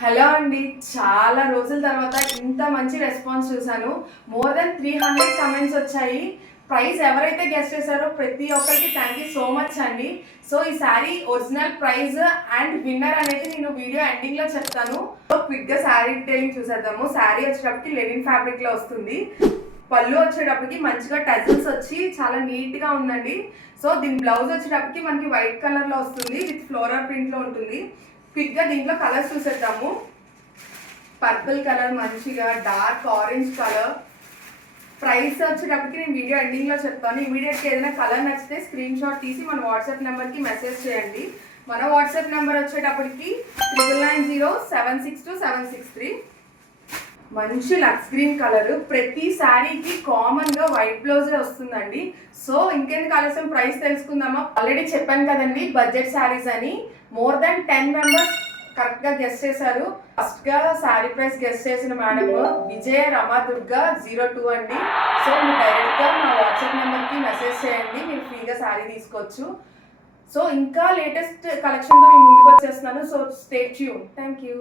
Hello అండి, చాలా రోజుల తర్వాత ఇంత మంచి రెస్పాన్స్ చూసాను. మోర్ దెన్ 300 కమెంట్స్ వచ్చాయి. ప్రైస్ ఎవరైతే గెస్ట్ చేశారో ప్రతి ఒక్కరికి థ్యాంక్ యూ సో మచ్ అండి. సో ఈ sari original price and winner అనేది నేను వీడియో ఎండింగ్ లో చెప్తాను. క్విక్ గా శారీ డీటెయిలింగ్ చూసేద్దాము. శారీ వచ్చేటప్పటికి లెనిన్ ఫ్యాబ్రిక్ లో వస్తుంది. పళ్ళు వచ్చేటప్పటికి మంచిగా టజిల్స్ వచ్చి చాలా నీట్ గా ఉందండి. సో దీని బ్లౌజ్ వచ్చేటప్పటికి మనకి వైట్ కలర్ లో వస్తుంది, విత్ ఫ్లోరల్ ప్రింట్ లో ఉంటుంది. క్విక్గా దీంట్లో కలర్స్ చూసేద్దాము. పర్పుల్ కలర్, మంచిగా డార్క్ ఆరెంజ్ కలర్. ప్రైస్ వచ్చేటప్పటికి నేను వీడియో ఎండింగ్లో చెప్తాను. ఇమీడియట్గా ఏదైనా కలర్ నచ్చితే స్క్రీన్ షాట్ తీసి మన వాట్సాప్ నెంబర్కి మెసేజ్ చేయండి. మన వాట్సాప్ నెంబర్ వచ్చేటప్పటికి 9907627763. మంచి లక్స్ గ్రీన్ కలర్. ప్రతి శారీకి కామన్గా వైట్ బ్లౌజే వస్తుందండి. సో ఇంకెందుకు ఆలస్యం, ప్రైస్ తెలుసుకుందామా. ఆల్రెడీ చెప్పాను కదండి బడ్జెట్ శారీస్ అని. మోర్ దెన్ 10 మెంబర్స్ కరెక్ట్గా గెస్ట్ చేశారు. ఫస్ట్గా శారీ ప్రైస్ గెస్ట్ చేసిన మేడం విజయ రమాదుర్గా 02 అండి. సో మీరు డైరెక్ట్గా మా వాట్సాప్ నెంబర్కి మెసేజ్ చేయండి, మీరు ఫ్రీగా శారీ తీసుకోవచ్చు. సో ఇంకా లేటెస్ట్ కలెక్షన్తో మేము ముందుకు వచ్చేస్తున్నాను. So stay tune. Thank you.